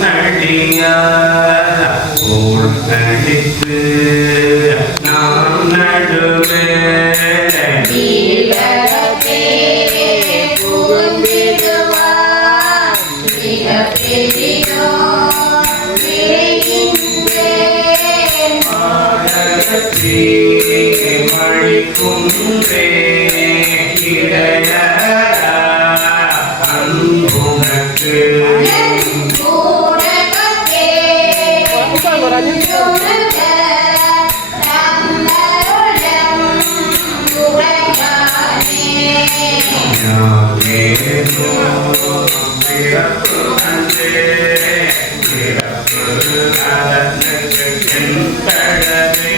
நடியா நடித்து நாம் நடுவே மணிக்குன்றே இடையடா அன்புனக்கு பிறப்பு அன்றே பிறப்பு அதனுக்கு தென்படவே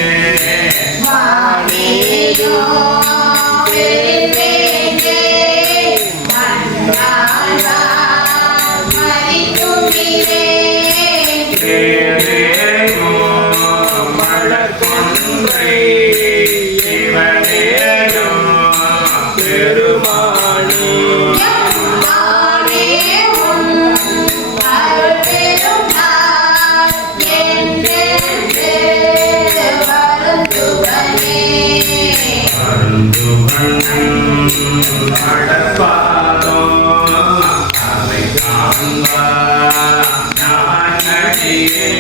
மலர்கொன்றை இவனேனோ பெருமானி நடப்பாதோ அதை காண்பா நான் நடியே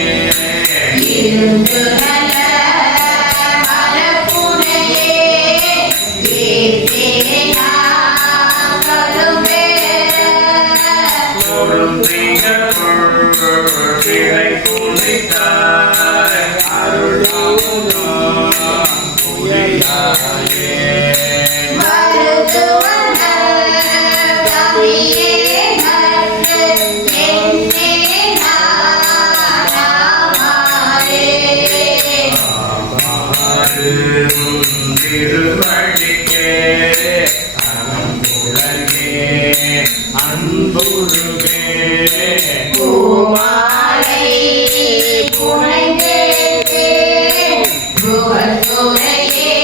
கிளை குளித்தாய் அருளாயே திருவடிக்கே அன்புலகே அன்புருகே பூமாலை புனைந்தே புவத்துரையே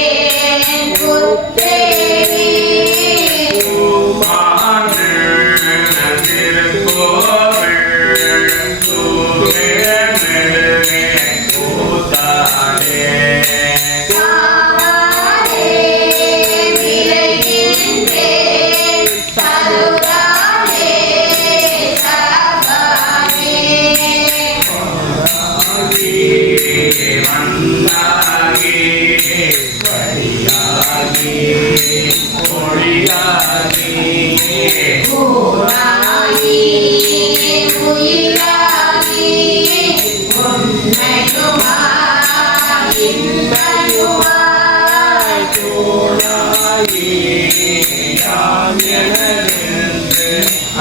புத்தேரி பூமாலை திருக்கோவில் தூவே பூத்தாரே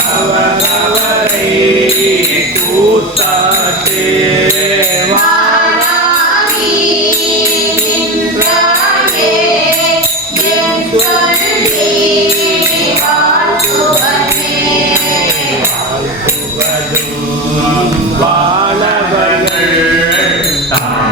அவரவரை கூத்தாட்டே வாழவர்கள் தாம்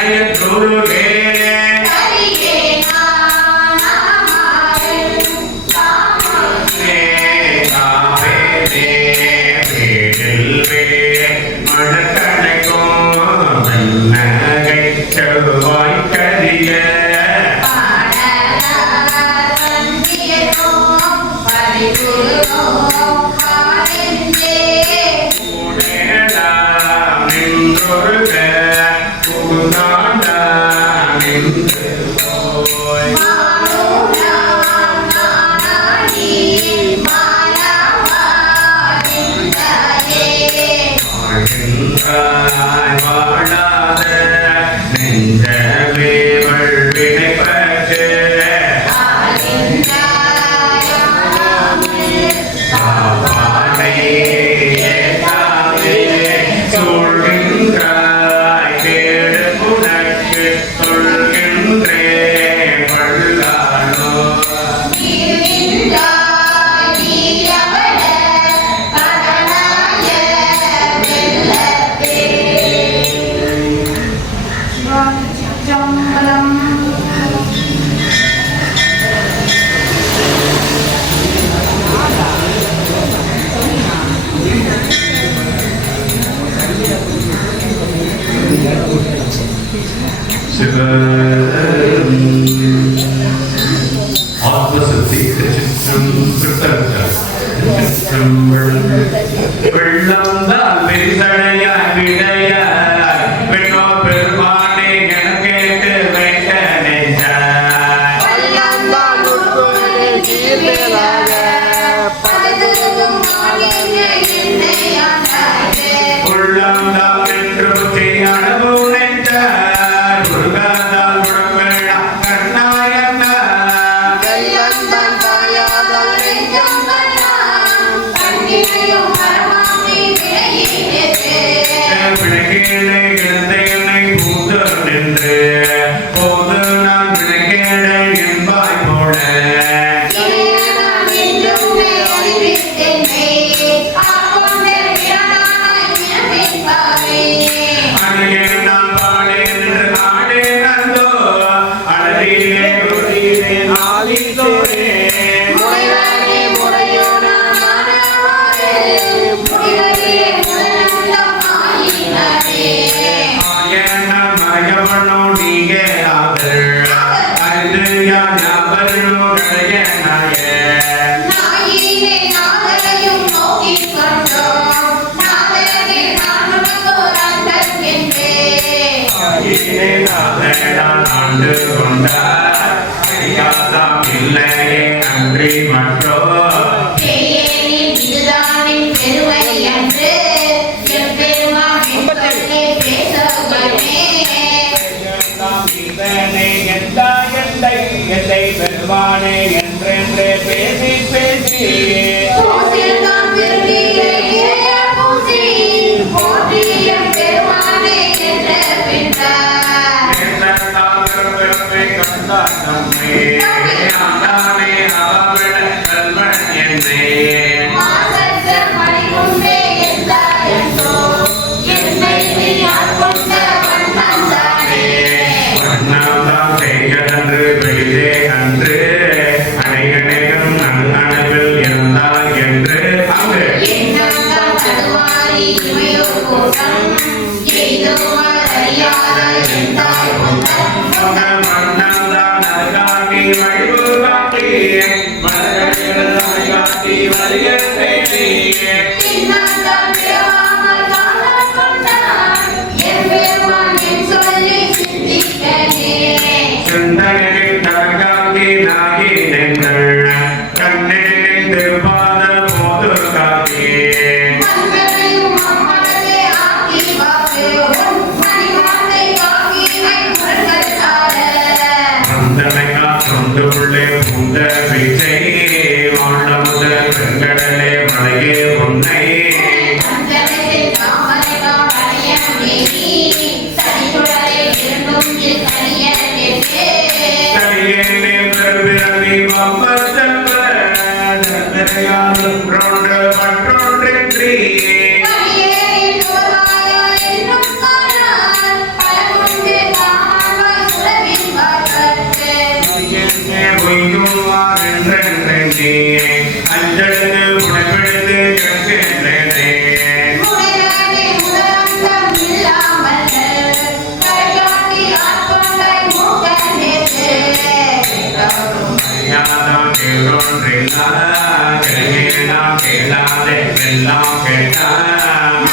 Nayaturu பன்னகை செவ்வாய் கரிய வாழாத நெஞ்சமே வழ்வினை பற்று காப்பானை ஏதாவே சொல்கின்றாய் கேடு புனக்கு சொல்கின்றே வல்லானோ ஆத்மசக்தி வெள்ளம்தான் பெரிசடையாய் விடையாய் பெண்ணோ பெருமானே என கேட்டு வைக்க நினைத்தாய் உள்ளம்தான் என்று அனுபவம் நினைத்தார் முருகாதால் உடம்பெல்லாம் கண்ணாயன்னா விளக்கேடை கிழந்தைகளை பூத்து நின்று போது நான் விளக்கேடை என்பாய் போல அழகே நான் பாடேன் என்று நாடேன் அந்தோ அழகிலே குடியிலே ஆதித்தோரே மயவனோ நீங்க ஆதர் அறிந்து யார் நபர்களோ கடைய ஆண்டு கொண்டார் அறியாதாம் இல்லையே நன்றி மற்றோ எந்தை பெருமானே என்றென்றே பேசி பேசி என்றொன்றில்லா கேளாம் கேளாதே எல்லாம் கேட்டான்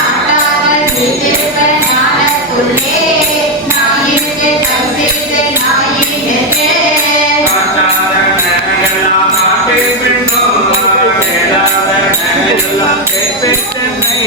எல்லாம் காட்டி பின்னோம் கேளாத எல்லாம் கேட்பெற்றனை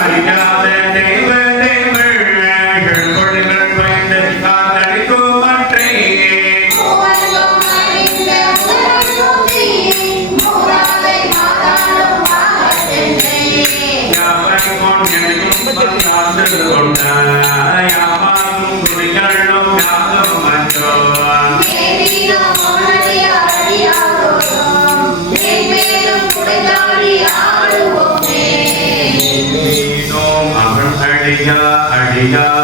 அறியாத தேவ தேவர்கள் கொடிகள் பயந்து காத்தடிக்கும் மற்றை யாவாரும் குடிகளும் யாதும் அன்றோ அவன் அழியா அழியா